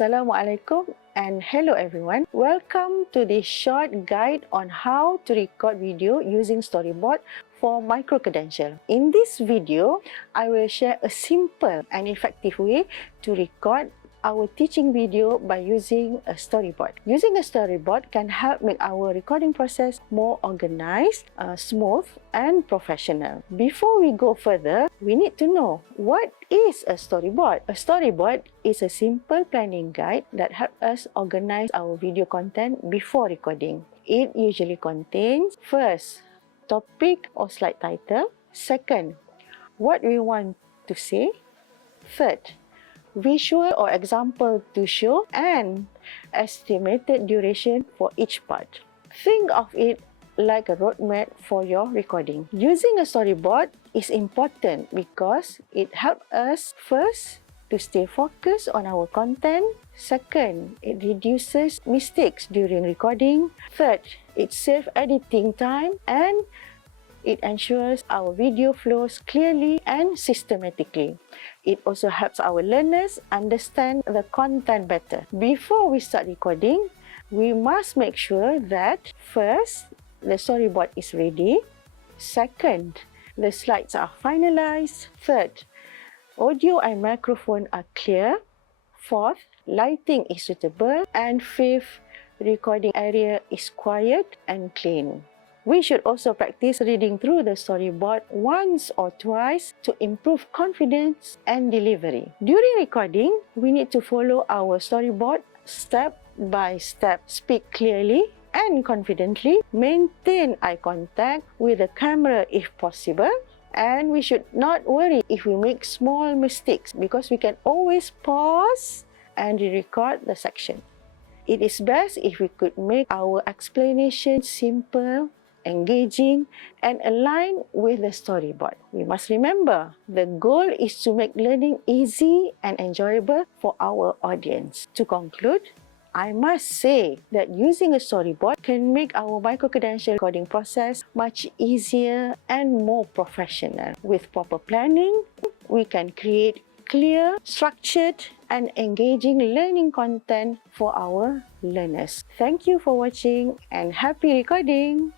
Assalamualaikum and hello everyone. Welcome to this short guide on how to record video using storyboard for Microcredential. In this video, I will share a simple and effective way to record our teaching video by using a storyboard. Using a storyboard can help make our recording process more organized, smooth and professional. Before we go further, we need to know what is a storyboard. A storyboard is a simple planning guide that helps us organize our video content before recording. It usually contains first, topic or slide title. Second, what we want to say. Third, visual or example to show, and estimated duration for each part. Think of it like a roadmap for your recording. Using a storyboard is important because it helps us first to stay focused on our content. Second, it reduces mistakes during recording. Third, it saves editing time, and it ensures our video flows clearly and systematically. It also helps our learners understand the content better. Before we start recording, we must make sure that first, the storyboard is ready. Second, the slides are finalized. Third, audio and microphone are clear. Fourth, lighting is suitable. And fifth, recording area is quiet and clean. We should also practice reading through the storyboard once or twice to improve confidence and delivery. During recording, we need to follow our storyboard step by step. Speak clearly and confidently. Maintain eye contact with the camera if possible. And we should not worry if we make small mistakes because we can always pause and re-record the section. It is best if we could make our explanation simple, engaging and aligned with the storyboard. We must remember the goal is to make learning easy and enjoyable for our audience. To conclude, I must say that using a storyboard can make our micro-credential recording process much easier and more professional. With proper planning, we can create clear, structured and engaging learning content for our learners. Thank you for watching and happy recording!